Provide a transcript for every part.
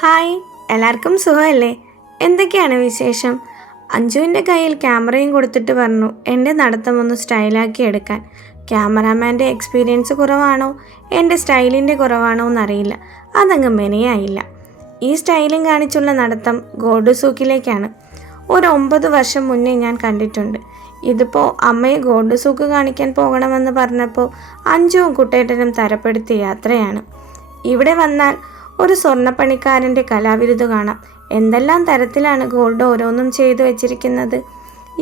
Hi, എല്ലാവർക്കും സുഖമല്ലേ? എന്തൊക്കെയാണ് വിശേഷം? അഞ്ജുവിൻ്റെ കയ്യിൽ ക്യാമറയും കൊടുത്തിട്ട് പറഞ്ഞു എൻ്റെ നടത്തമൊന്ന് സ്റ്റൈലാക്കി എടുക്കാൻ. ക്യാമറാമാൻ്റെ എക്സ്പീരിയൻസ് കുറവാണോ എൻ്റെ സ്റ്റൈലിൻ്റെ കുറവാണോ എന്നറിയില്ല, അതങ്ങ് മെനയായില്ല. ഈ സ്റ്റൈലും കാണിച്ചുള്ള നടത്തം ഗോൾഡ് സൂക്കിലേക്കാണ്. ഒരു 9 വർഷം മുന്നേ ഞാൻ കണ്ടിട്ടുണ്ട്. ഇതിപ്പോൾ അമ്മയെ ഗോൾഡ് സൂക്ക് കാണിക്കാൻ പോകണമെന്ന് പറഞ്ഞപ്പോൾ അഞ്ജുവും കുട്ടേട്ടനും തരപ്പെടുത്തിയ യാത്രയാണ്. ഇവിടെ വന്നാൽ ഒരു സ്വർണ്ണപ്പണിക്കാരൻ്റെ കലാവിരുത് കാണാം. എന്തെല്ലാം തരത്തിലാണ് ഗോൾഡ് ഓരോന്നും ചെയ്തു വെച്ചിരിക്കുന്നത്.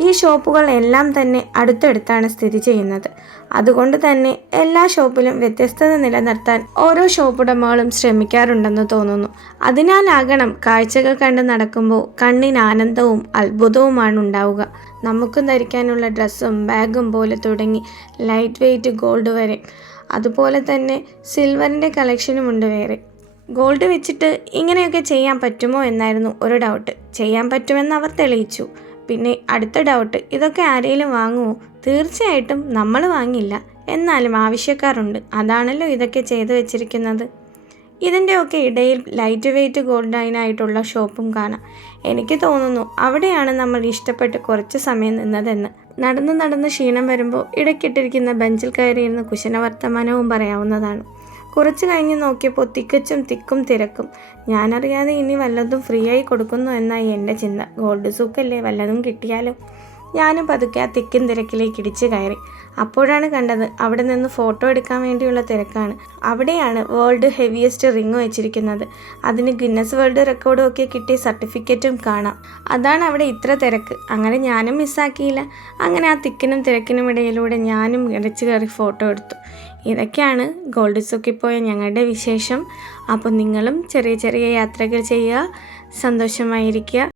ഈ ഷോപ്പുകൾ എല്ലാം തന്നെ അടുത്തടുത്താണ് സ്ഥിതി ചെയ്യുന്നത്. അതുകൊണ്ട് തന്നെ എല്ലാ ഷോപ്പിലും വ്യത്യസ്തത നിലനിർത്താൻ ഓരോ ഷോപ്പുടമകളും ശ്രമിക്കാറുണ്ടെന്ന് തോന്നുന്നു. അതിനാലാകണം കാഴ്ചകൾ കണ്ട് നടക്കുമ്പോൾ കണ്ണിന് ആനന്ദവും അത്ഭുതവുമാണ് ഉണ്ടാവുക. നമുക്കും ധരിക്കാനുള്ള ഡ്രസ്സും ബാഗും പോലെ തുടങ്ങി ലൈറ്റ് വെയ്റ്റ് ഗോൾഡ് വരെ. അതുപോലെ തന്നെ സിൽവറിൻ്റെ കളക്ഷനുമുണ്ട് വേറെ. ഗോൾഡ് വെച്ചിട്ട് ഇങ്ങനെയൊക്കെ ചെയ്യാൻ പറ്റുമോ എന്നായിരുന്നു ഒരു ഡൗട്ട്. ചെയ്യാൻ പറ്റുമെന്ന് അവർ തെളിയിച്ചു. പിന്നെ അടുത്ത ഡൗട്ട്, ഇതൊക്കെ ആരെങ്കിലും വാങ്ങുമോ? തീർച്ചയായിട്ടും നമ്മൾ വാങ്ങില്ല, എന്നാലും ആവശ്യക്കാരുണ്ട്. അതാണല്ലോ ഇതൊക്കെ ചെയ്തു വെച്ചിരിക്കുന്നത്. ഇതിൻ്റെയൊക്കെ ഇടയിൽ ലൈറ്റ് വെയ്റ്റ് ഗോൾഡിനായിട്ടുള്ള ഷോപ്പും കാണാം. എനിക്ക് തോന്നുന്നു അവിടെയാണ് നമ്മൾ ഇഷ്ടപ്പെട്ട് കുറച്ച് സമയം നിന്നതെന്ന്. നടന്ന് ക്ഷീണം വരുമ്പോൾ ഇടയ്ക്കിട്ടിരിക്കുന്ന ബെഞ്ചിൽ കയറിയിരുന്ന് കുശല വർത്തമാനവും പറയാവുന്നതാണ്. കുറച്ച് കഴിഞ്ഞ് നോക്കിയപ്പോൾ തിക്കും തിരക്കും. ഞാനറിയാതെ ഇനി വല്ലതും ഫ്രീ ആയി കൊടുക്കുന്നു എന്നായി എൻ്റെ ചിന്ത. ഗോൾഡ് സൂക്കല്ലേ, വല്ലതും കിട്ടിയാലോ? ഞാനും പതുക്കെ ആ തിക്കും തിരക്കിലേക്ക് ഇടിച്ച് കയറി. അപ്പോഴാണ് കണ്ടത് അവിടെ നിന്ന് ഫോട്ടോ എടുക്കാൻ വേണ്ടിയുള്ള തിരക്കാണ്. അവിടെയാണ് വേൾഡ് ഹെവിയസ്റ്റ് റിങ് വെച്ചിരിക്കുന്നത്. അതിന് ഗിന്നസ് വേൾഡ് റെക്കോർഡും ഒക്കെ കിട്ടിയ സർട്ടിഫിക്കറ്റും കാണാം. അതാണ് അവിടെ ഇത്ര തിരക്ക്. അങ്ങനെ ഞാനും മിസ്സാക്കിയില്ല. അങ്ങനെ ആ തിക്കിനും തിരക്കിനും ഇടയിലൂടെ ഞാനും ഇടച്ച് കയറി ഫോട്ടോ എടുത്തു. ഇതൊക്കെയാണ് ഗോൾഡ് സൂക്കിൽ പോയ ഞങ്ങളുടെ വിശേഷം. അപ്പോൾ നിങ്ങളും ചെറിയ യാത്രകൾ ചെയ്യുക, സന്തോഷമായിരിക്കുക.